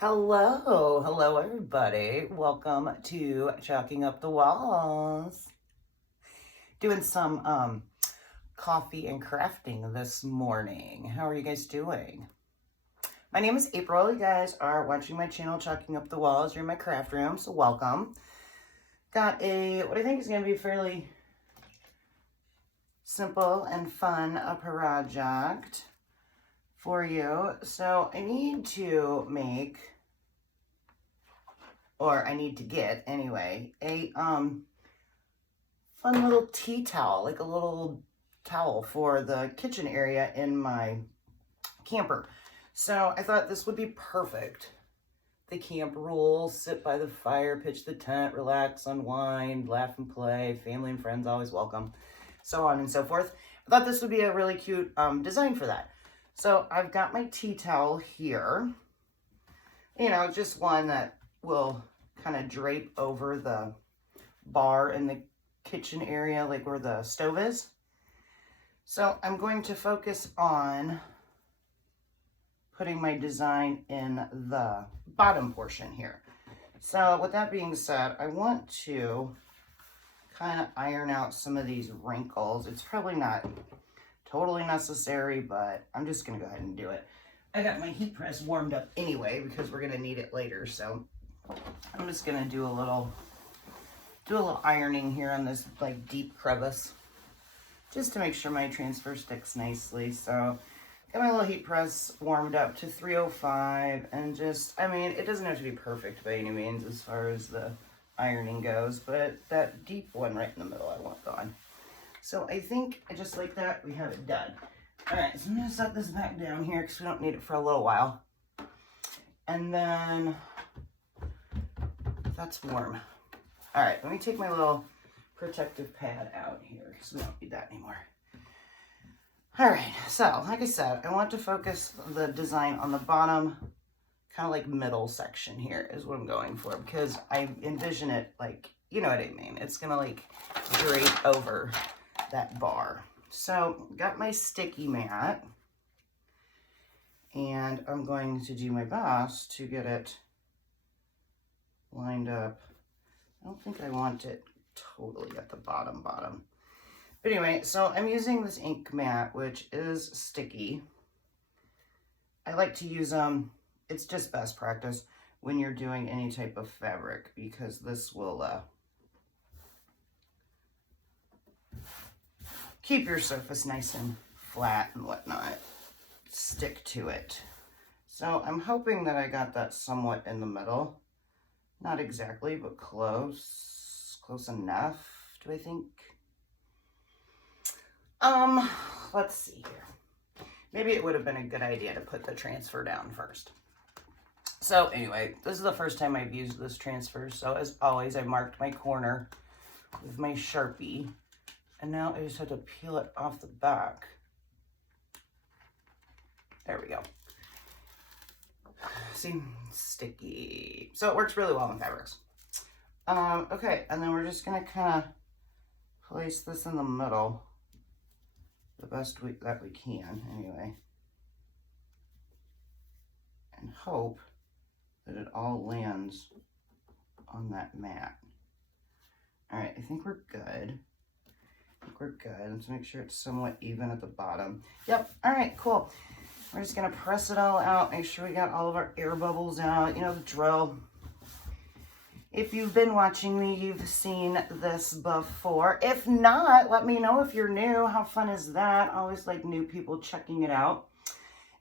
Hello everybody. Welcome to Chalking Up the Walls. Doing some coffee and crafting this morning. How are you guys doing? My name is April. You guys are watching my channel Chalking Up the Walls. You're in my craft room, so welcome. Got what I think is going to be a fairly simple and fun project for you. So I need to make, or I need to get anyway, a fun little tea towel, like a little towel for the kitchen area in my camper. So I thought this would be perfect. The camp rules: sit by the fire, pitch the tent, relax, unwind, laugh and play, family and friends always welcome, so on and so forth. I thought this would be a really cute design for that. So I've got my tea towel here. You know, just one that will kind of drape over the bar in the kitchen area, like where the stove is. So I'm going to focus on putting my design in the bottom portion here. So with that being said, I want to kind of iron out some of these wrinkles. It's probably not totally necessary, but I'm just gonna go ahead and do it. I got my heat press warmed up anyway because we're gonna need it later. So I'm just gonna do a little ironing here on this like deep crevice, just to make sure my transfer sticks nicely. So got my little heat press warmed up to 305, and just, I mean, it doesn't have to be perfect by any means as far as the ironing goes, but that deep one right in the middle I want gone. So I think just like that, we have it done. All right, so I'm gonna set this back down here because we don't need it for a little while. And then that's warm. All right, let me take my little protective pad out here because we don't need that anymore. All right, so like I said, I want to focus the design on the bottom, kind of like middle section here is what I'm going for, because I envision it like, you know what I mean? It's gonna like drape over that bar. So got my sticky mat, and I'm going to do my best to get it lined up. I don't think I want it totally at the bottom. But anyway, so I'm using this ink mat, which is sticky. I like to use them. It's just best practice when you're doing any type of fabric, because this will keep your surface nice and flat and whatnot. Stick to it. So I'm hoping that I got that somewhat in the middle. Not exactly, but close enough, do I think? Let's see here. Maybe it would have been a good idea to put the transfer down first. So anyway, this is the first time I've used this transfer. So as always, I marked my corner with my Sharpie. And now I just have to peel it off the back. There we go. See, sticky. So it works really well in fabrics. Okay, and then we're just gonna kind of place this in the middle the best that we can, anyway. And hope that it all lands on that mat. All right, I think we're good. Let's make sure it's somewhat even at the bottom. Yep, all right, cool. We're just gonna press it all out, make sure we got all of our air bubbles out, you know the drill. If you've been watching me, you've seen this before. If not, let me know if you're new. How fun is that? I always like new people checking it out.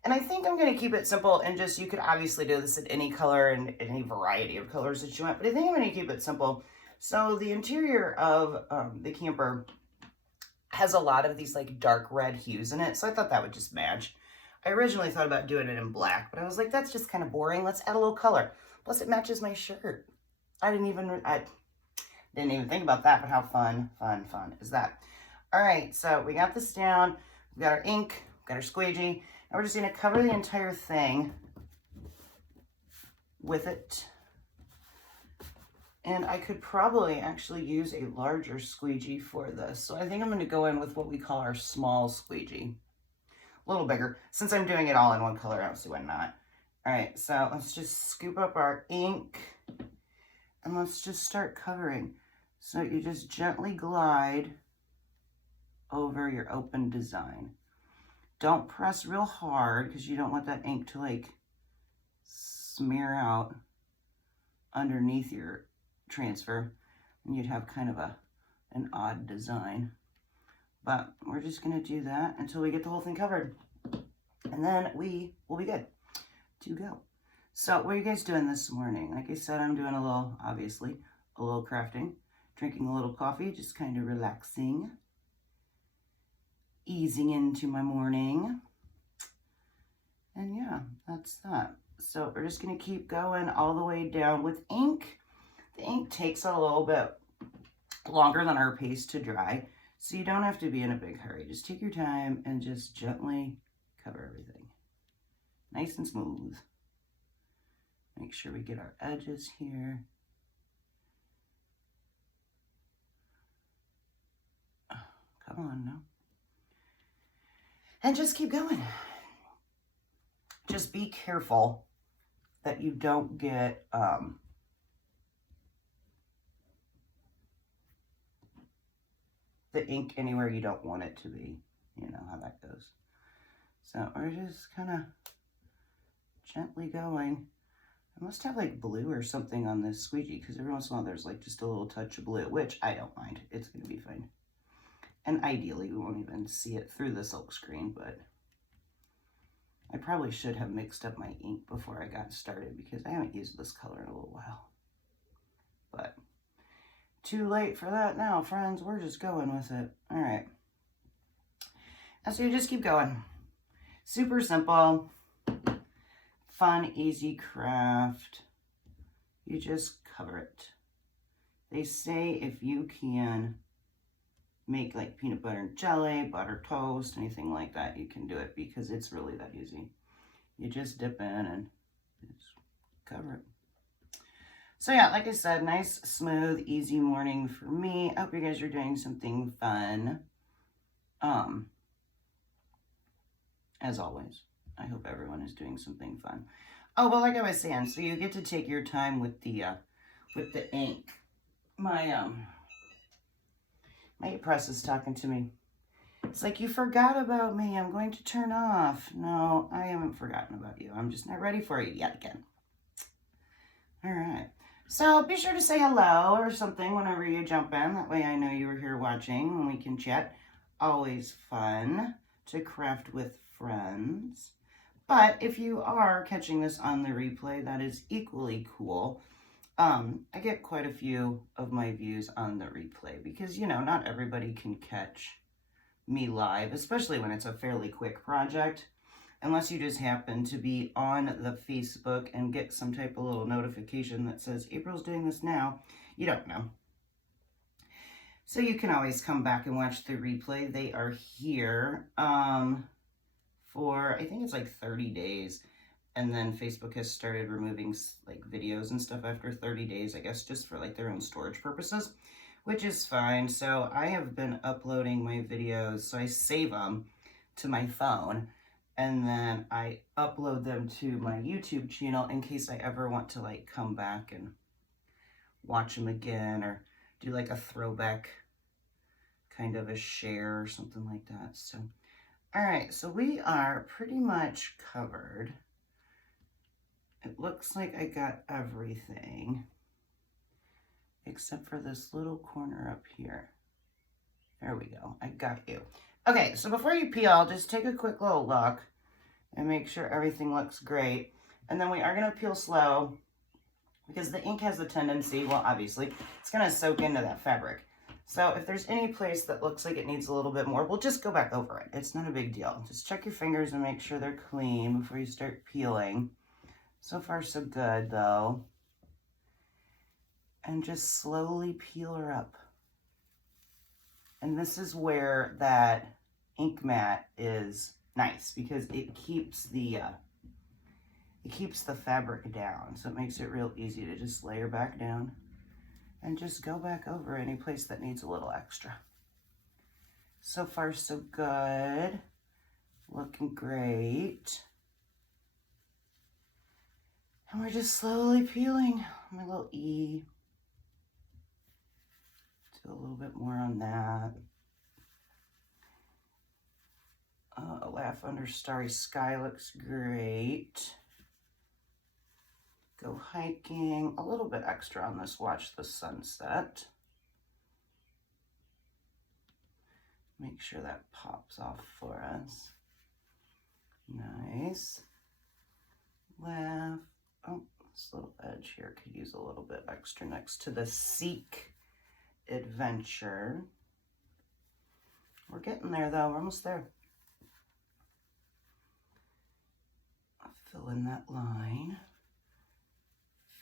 And I think I'm gonna keep it simple, and just, you could obviously do this in any color and any variety of colors that you want, but I think I'm gonna keep it simple. So the interior of the camper has a lot of these like dark red hues in it, so I thought that would just match. I originally thought about doing it in black, but I was like, that's just kind of boring. Let's add a little color. Plus it matches my shirt. I didn't even think about that, but how fun is that? All right, so we got this down. We've got our ink, we've got our squeegee, and we're just gonna cover the entire thing with it. And I could probably actually use a larger squeegee for this. So I think I'm gonna go in with what we call our small squeegee. A little bigger. Since I'm doing it all in one color, I don't see why not. All right, so let's just scoop up our ink and let's just start covering. So you just gently glide over your open design. Don't press real hard because you don't want that ink to like smear out underneath your transfer and you'd have kind of an odd design. But we're just gonna do that until we get the whole thing covered. And then we will be good to go. So what are you guys doing this morning? Like I said, I'm doing obviously, a little crafting, drinking a little coffee, just kind of relaxing, easing into my morning. And yeah, that's that. So we're just gonna keep going all the way down with ink. The ink takes a little bit longer than our paste to dry, so you don't have to be in a big hurry. Just take your time and just gently cover everything. Nice and smooth. Make sure we get our edges here. Oh, come on now. And just keep going. Just be careful that you don't get the ink anywhere you don't want it to be. You know how that goes. So we're just kind of gently going. I must have like blue or something on this squeegee because every once in a while there's like just a little touch of blue, which I don't mind. It's going to be fine. And ideally we won't even see it through the silk screen, but I probably should have mixed up my ink before I got started because I haven't used this color in a little while. But too late for that now, friends. We're just going with it. All right. And so you just keep going. Super simple, fun, easy craft. You just cover it. They say if you can make like peanut butter and jelly, butter toast, anything like that, you can do it because it's really that easy. You just dip in and just cover it. So yeah, like I said, nice, smooth, easy morning for me. I hope you guys are doing something fun. As always, I hope everyone is doing something fun. Oh, well, like I was saying, so you get to take your time with the ink. My press is talking to me. It's like, you forgot about me. I'm going to turn off. No, I haven't forgotten about you. I'm just not ready for you yet again. All right. So be sure to say hello or something whenever you jump in. That way I know you were here watching and we can chat. Always fun to craft with friends. But if you are catching this on the replay, that is equally cool. I get quite a few of my views on the replay because, you know, not everybody can catch me live, especially when it's a fairly quick project. Unless you just happen to be on the Facebook and get some type of little notification that says, April's doing this now. You don't know. So you can always come back and watch the replay. They are here for, I think it's like 30 days. And then Facebook has started removing like videos and stuff after 30 days, I guess, just for like their own storage purposes, which is fine. So I have been uploading my videos. So I save them to my phone and then I upload them to my YouTube channel in case I ever want to like come back and watch them again or do like a throwback kind of a share or something like that. So, all right, so we are pretty much covered. It looks like I got everything except for this little corner up here. There we go. I got you. Okay, so before you peel, just take a quick little look and make sure everything looks great. And then we are going to peel slow because the ink has the tendency, well, obviously, it's going to soak into that fabric. So if there's any place that looks like it needs a little bit more, we'll just go back over it. It's not a big deal. Just check your fingers and make sure they're clean before you start peeling. So far, so good, though. And just slowly peel her up. And this is where that ink mat is nice because it keeps the fabric down. So it makes it real easy to just layer back down and just go back over any place that needs a little extra. So far, so good. Looking great. And we're just slowly peeling my little E. Do a little bit more on that. Lavender Starry Sky looks great. Go hiking. A little bit extra on this. Watch the sunset. Make sure that pops off for us. Nice. Left. Oh, this little edge here could use a little bit extra next to the Seek Adventure. We're getting there though. We're almost there. I'll fill in that line.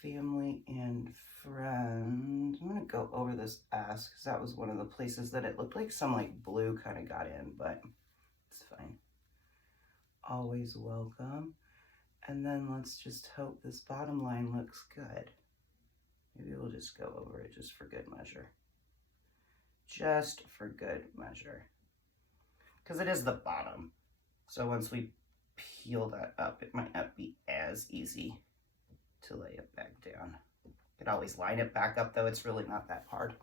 Family and friends. I'm going to go over this S because that was one of the places that it looked like some like blue kind of got in, but it's fine. Always welcome. And then let's just hope this bottom line looks good. Maybe we'll just go over it just for good measure. Just for good measure. Because it is the bottom. So once we peel that up, it might not be as easy to lay it back down. You could always line it back up though, it's really not that hard.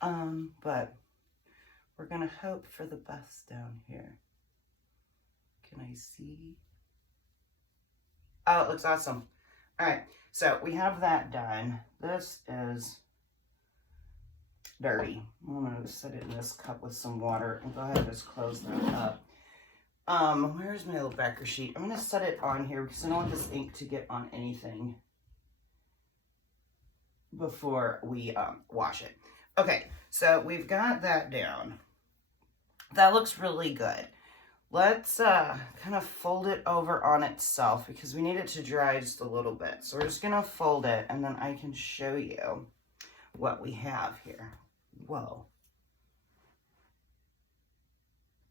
But we're gonna hope for the best down here. Can I see? Oh, it looks awesome. All right, so we have that done. This is dirty. I'm gonna set it in this cup with some water and go ahead and just close that up. Where's my little backer sheet? I'm gonna set it on here because I don't want this ink to get on anything before we wash it. Okay, so we've got that down. That looks really good. Let's kind of fold it over on itself because we need it to dry just a little bit. So we're just gonna fold it and then I can show you what we have here. Whoa.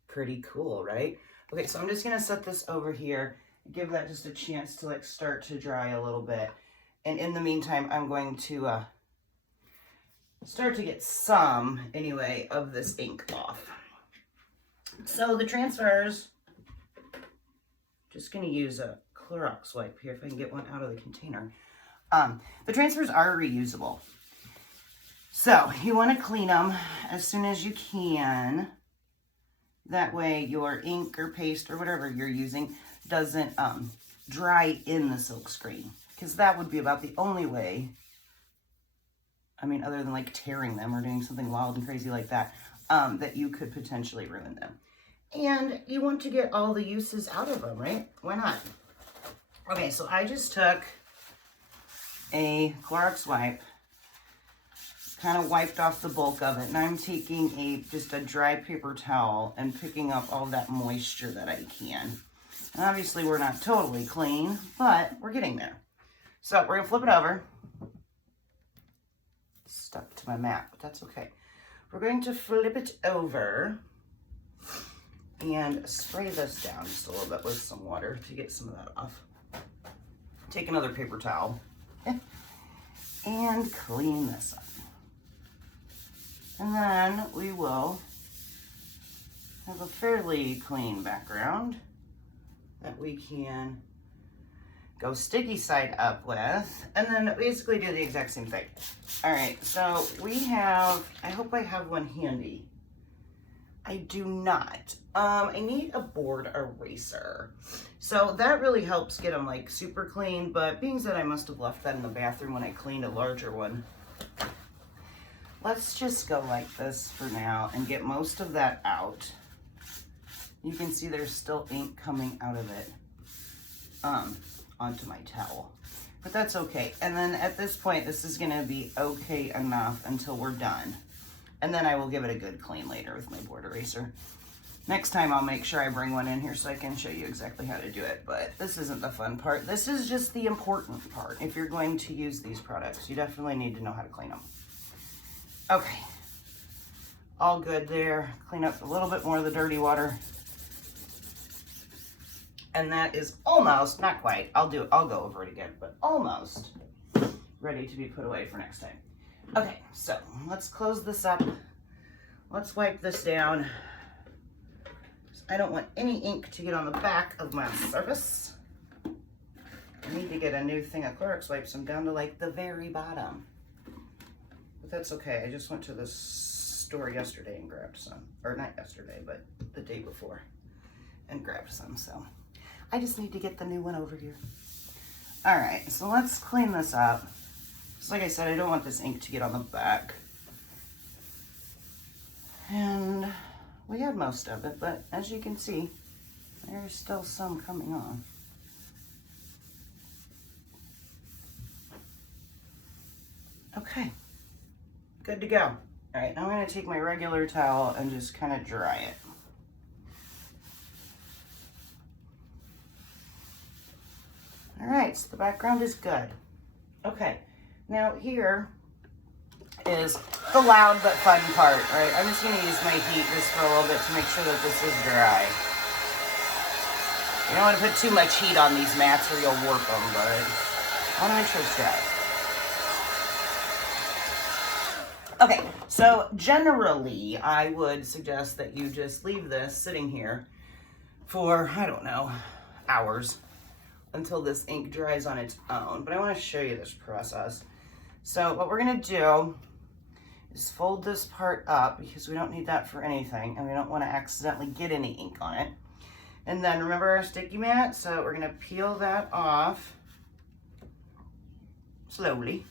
Pretty cool, right? Okay, so I'm just gonna set this over here, give that just a chance to like start to dry a little bit. And in the meantime, I'm going to start to get some, anyway, of this ink off. So the transfers, just gonna use a Clorox wipe here if I can get one out of the container. The transfers are reusable. So you wanna clean them as soon as you can. That way your ink or paste or whatever you're using doesn't dry in the silk screen. Because that would be about the only way, I mean, other than like tearing them or doing something wild and crazy like that, that you could potentially ruin them. And you want to get all the uses out of them, right? Why not? Okay, so I just took a Clorox wipe, kind of wiped off the bulk of it, and I'm taking just a dry paper towel and picking up all that moisture that I can. And obviously we're not totally clean, but we're getting there. So we're gonna flip it over. Stuck to my mat, but that's okay. We're going to flip it over and spray this down just a little bit with some water to get some of that off. Take another paper towel and clean this up. And then we will have a fairly clean background that we can go sticky side up with, and then basically do the exact same thing. All right, so we have, I hope I have one handy. I do not. I need a board eraser. So that really helps get them like super clean, but being that I must have left that in the bathroom when I cleaned a larger one, let's just go like this for now and get most of that out. You can see there's still ink coming out of it onto my towel, but that's okay. And then at this point, this is gonna be okay enough until we're done. And then I will give it a good clean later with my board eraser. Next time I'll make sure I bring one in here so I can show you exactly how to do it, but this isn't the fun part. This is just the important part. If you're going to use these products, you definitely need to know how to clean them. Okay, all good there. Clean up a little bit more of the dirty water. And that is almost, not quite, I'll go over it again, but almost ready to be put away for next time. Okay, so let's close this up. Let's wipe this down. I don't want any ink to get on the back of my surface. I need to get a new thing of Clorox wipes. I'm down to like the very bottom. But that's okay. I just went to the store yesterday and grabbed some. Or not yesterday, but the day before. And grabbed some, so. I just need to get the new one over here. All right, so let's clean this up. So like I said, I don't want this ink to get on the back. And we had most of it, but as you can see, there's still some coming on. Okay, good to go. All right, now I'm gonna take my regular towel and just kind of dry it. All right, so the background is good. Okay, now here is the loud but fun part, all right? I'm just gonna use my heat just for a little bit to make sure that this is dry. You don't wanna put too much heat on these mats or you'll warp them, but I wanna make sure it's dry. Okay, so generally, I would suggest that you just leave this sitting here for, I don't know, hours until this ink dries on its own. But I want to show you this process. So what we're going to do is fold this part up because we don't need that for anything and we don't want to accidentally get any ink on it. And then remember our sticky mat? So we're going to peel that off slowly,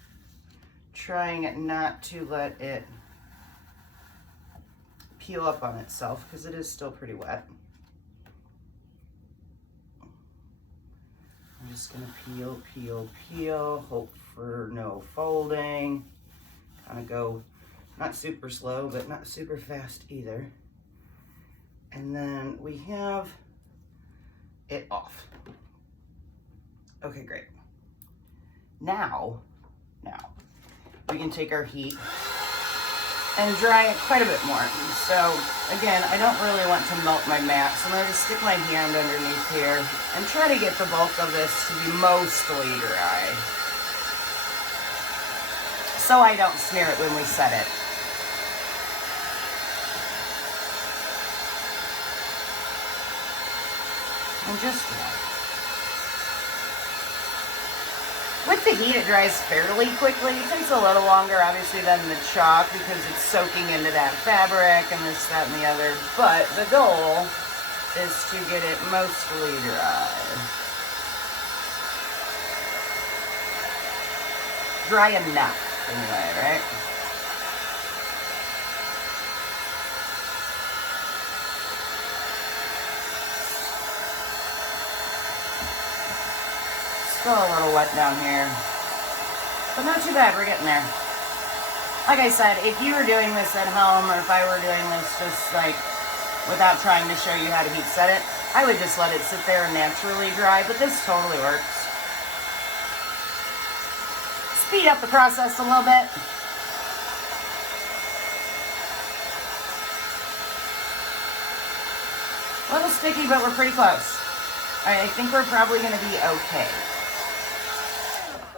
trying not to let it peel up on itself because it is still pretty wet. I'm just gonna peel, peel, peel, hope for no folding. Kind of go not super slow, but not super fast either. And then we have it off. Okay, great. Now, we can take our heat and dry it quite a bit more. So again, I don't really want to melt my mat, so I'm going to just stick my hand underneath here and try to get the bulk of this to be mostly dry, so I don't smear it when we set it. And just dry. With the heat, it dries fairly quickly. It takes a little longer, obviously, than the chalk because it's soaking into that fabric and this, that, and the other. But the goal is to get it mostly dry. Dry enough, anyway, right? Still a little wet down here, but not too bad. We're getting there. Like I said, if you were doing this at home, or if I were doing this just like without trying to show you how to heat set it, I would just let it sit there and naturally dry, but this totally works. Speed up the process a little bit. A little sticky, but we're pretty close. All right, I think we're probably gonna be okay.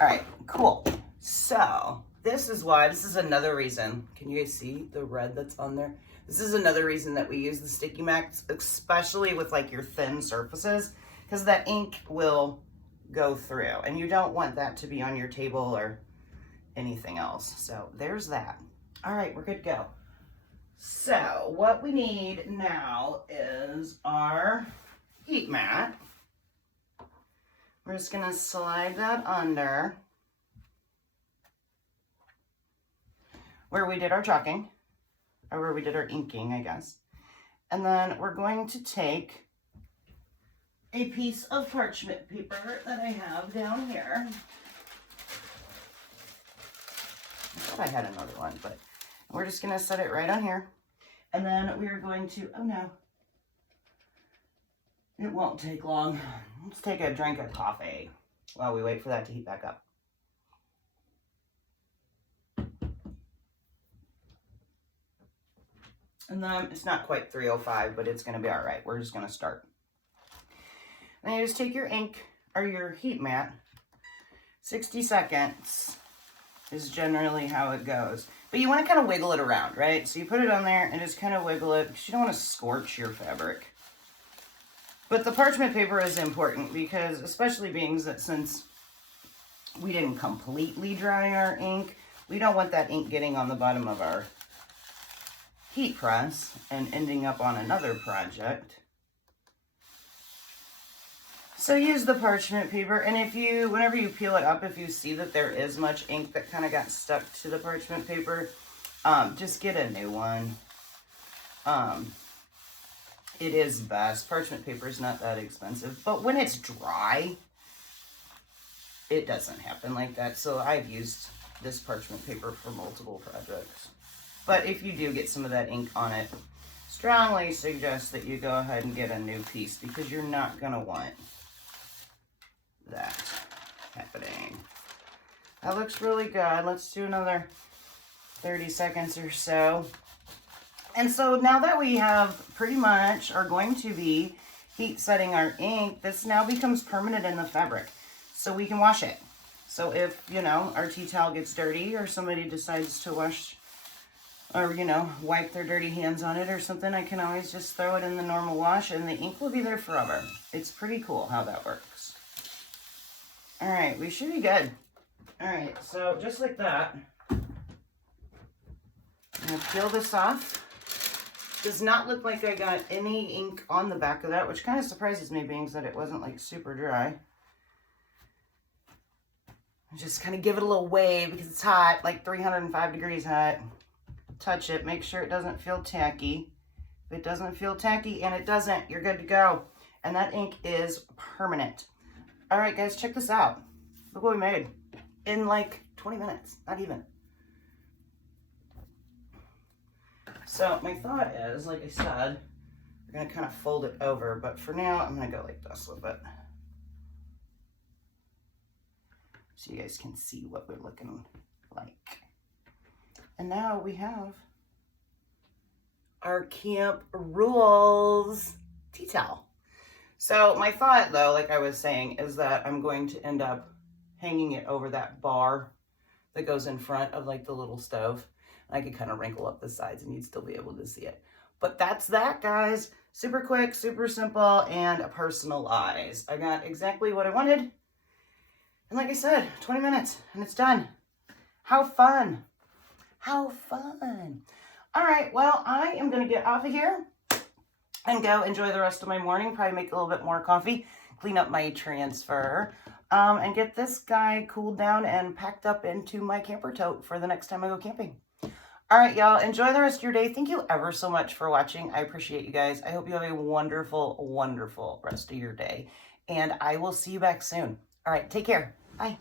All right, cool. So this is another reason. Can you guys see the red that's on there? This is another reason that we use the sticky mats, especially with like your thin surfaces, because that ink will go through and you don't want that to be on your table or anything else. So there's that. All right, we're good to go. So what we need now is our heat mat. We're just gonna slide that under where we did our chalking, or where we did our inking, I guess. And then we're going to take a piece of parchment paper that I have down here. I thought I had another one, but we're just gonna set it right on here. And then we are going to, oh no, it won't take long. Let's take a drink of coffee while we wait for that to heat back up. And then it's not quite 3:05, but it's gonna be all right. We're just gonna start. Then you just take your ink or your heat mat. 60 seconds is generally how it goes. But you wanna kind of wiggle it around, right? So you put it on there and just kind of wiggle it because you don't wanna scorch your fabric. But the parchment paper is important because, especially being that since we didn't completely dry our ink, we don't want that ink getting on the bottom of our heat press and ending up on another project. So use the parchment paper, and if you, whenever you peel it up, if you see that there is much ink that kind of got stuck to the parchment paper, just get a new one. It is best. Parchment paper is not that expensive, but when it's dry, it doesn't happen like that. So I've used this parchment paper for multiple projects. But if you do get some of that ink on it, strongly suggest that you go ahead and get a new piece because you're not going to want that happening. That looks really good. Let's do another 30 seconds or so. And so now that we have pretty much are going to be heat setting our ink, this now becomes permanent in the fabric. So we can wash it. So if, you know, our tea towel gets dirty or somebody decides to wash or, you know, wipe their dirty hands on it or something, I can always just throw it in the normal wash and the ink will be there forever. It's pretty cool how that works. All right, we should be good. All right, so just like that, I'm gonna peel this off. Does not look like I got any ink on the back of that, which kind of surprises me being that it wasn't like super dry. Just kind of give it a little wave because it's hot, like 305 degrees hot. Touch it, make sure it doesn't feel tacky. If it doesn't feel tacky, and it doesn't, you're good to go. And that ink is permanent. All right, guys, check this out. Look what we made in like 20 minutes, not even. So my thought is, like I said, we're gonna kind of fold it over, but for now, I'm gonna go like this a little bit. So you guys can see what we're looking like. And now we have our Camp Rules tea towel. So my thought though, like I was saying, is that I'm going to end up hanging it over that bar that goes in front of like the little stove. I could kind of wrinkle up the sides and you'd still be able to see it. But that's that, guys. Super quick, super simple, and personalized. I got exactly what I wanted. And like I said, 20 minutes and it's done. How fun. How fun. All right, well, I am going to get off of here and go enjoy the rest of my morning. Probably make a little bit more coffee, clean up my transfer, and get this guy cooled down and packed up into my camper tote for the next time I go camping. All right, y'all, enjoy the rest of your day. Thank you ever so much for watching. I appreciate you guys. I hope you have a wonderful, wonderful rest of your day, and I will see you back soon. All right, take care. Bye.